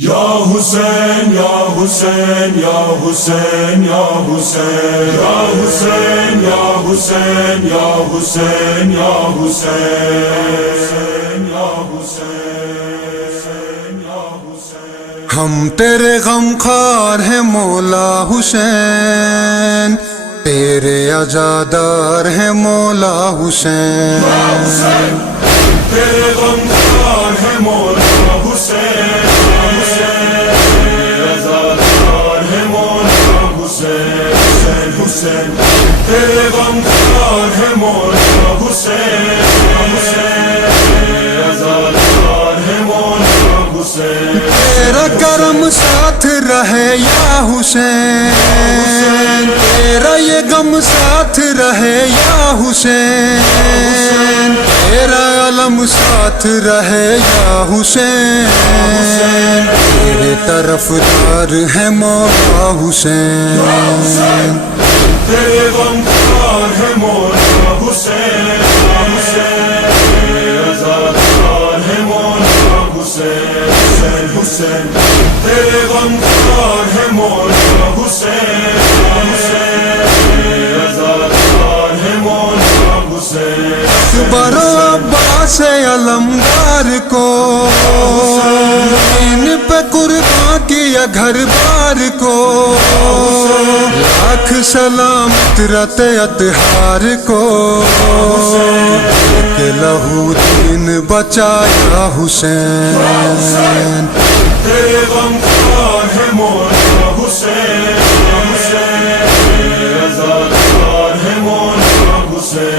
یا حسین یا حسین یا حسین یا حسین یا حسین یا حسین یا حسین یا حسین یا حسین یا حسین ہم تیرے غم خوار ہیں مولا حسین، تیرے عزادار ہیں مولا حسین۔ تیرے غم خوار ہیں مولا حسین، حسین تیرے غم خوار ہے مولا حسین، عزادار ہے مولا حسین۔ تیرا کرم ساتھ رہے یا حسین، تیرا یہ غم ساتھ رہے یا حسین، تیرا علم ساتھ رہے یا حسین، تیرے طرفدار ہے مولا حسین۔ تیرے غم خوار ہے مولا حسین، عزادار ہے مولا حسین۔ حسین تیرے غم خوار ہے مولا حسین، عزادار ہے مولا حسین۔ برو عباس علمدار کو ان پہ قربان کیا گھر بار کو، لاکھ سلام فطرت اطہار کو، کہ لہو دین بچایا حسین۔ تیرے غم خوار ہے مولا حسین، عزادار ہے مولا حسین۔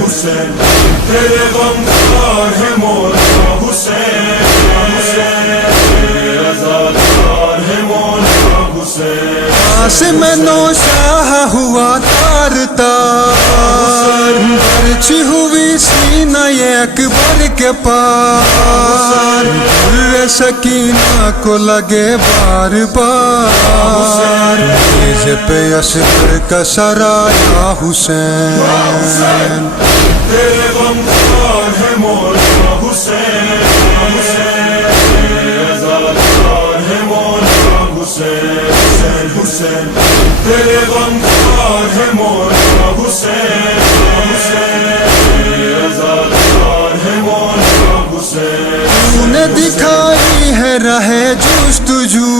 حسین تیرے غم خوار ہے مولا حسین، عزادار ہے مولا حسین۔ قاسم نوشاہ ہوا تار تار، برچھی ہوئی سینہ یہ اکبر کے پار، در سکینہ کو لگے بار بار، تیز پہ اصغر کا سرایا حسین۔ تیرے غم خوار ہے مولا حسین، عزادار ہے مولا حسین۔ حسین تیرے غم خوار ہے مولا حسین، عزادار ہے مولا حسین۔ تو نے دکھائی ہے راہ جستجو،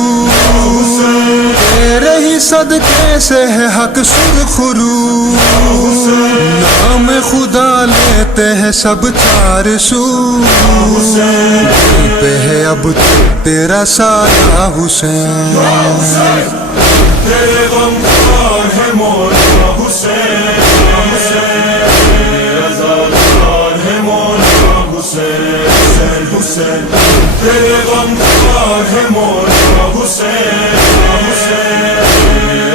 تیرے ہی صدقے سے ہے حق سرخرو، نام خدا لیتے ہیں سب چار سو، پہ ہے اب تیرا سایہ حسین۔ تیرے غم خوار ہے مولا حسین، عزادار ہے مولا حسین۔ حسین تیرے غم خوار ہے مولا حسین،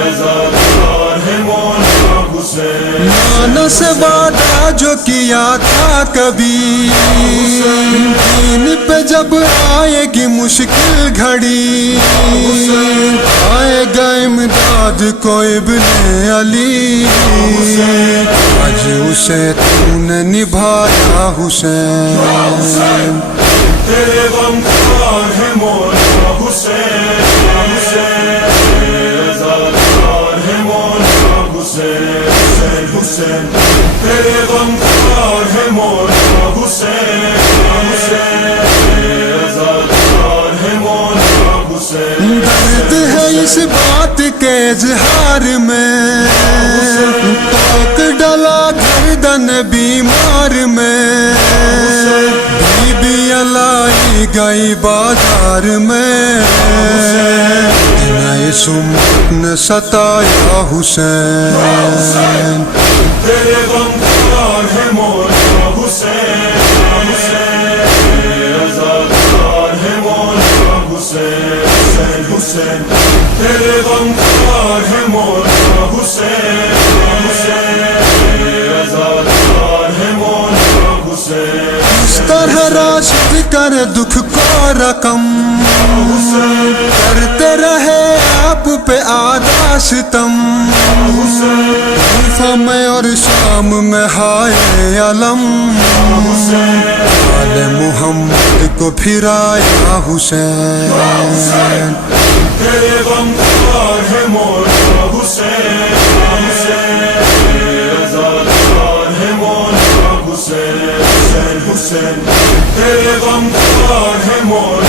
عزادار ہے مولا حسین۔ نانا سے وعدہ جو کیا تھا کبھی، دین پہ جب آئے گی مشکل گھڑی، آئے گا امداد کو ابن علی، آج اسے تو نے نبھایا حسین۔ تیرے غم خوار ہے مولا حسین، عزادار ہے مولا حسین۔ حسین تیرے غم خوار ہے مولا حسین، عزادار ہے مولا حسین۔ درد ہے اس بات کے اظہار میں، توک ڈلا گردن بیمار میں، بی بی الائی گئی بازار میں، نئے سمت نے ستایا حسین۔ تیرے غم خوار ہے مولا حسین، عزادار ہے مولا حسین۔ حسین تیرے غم خوار ہے مولا حسین، عزادار ہے مولا حسین۔ اس طرح راشد کر دکھ کو رقم، کرتے رہے آپ پہ آدھا ستم، کوفہ میں اور شام میں ہائے علم، آل محمد کو پھرایا حسین تیرے غمخوار ہے مولا حسین تیرے رضادار ہے مولا حسین حسین تیرے غمخوار ہے مولا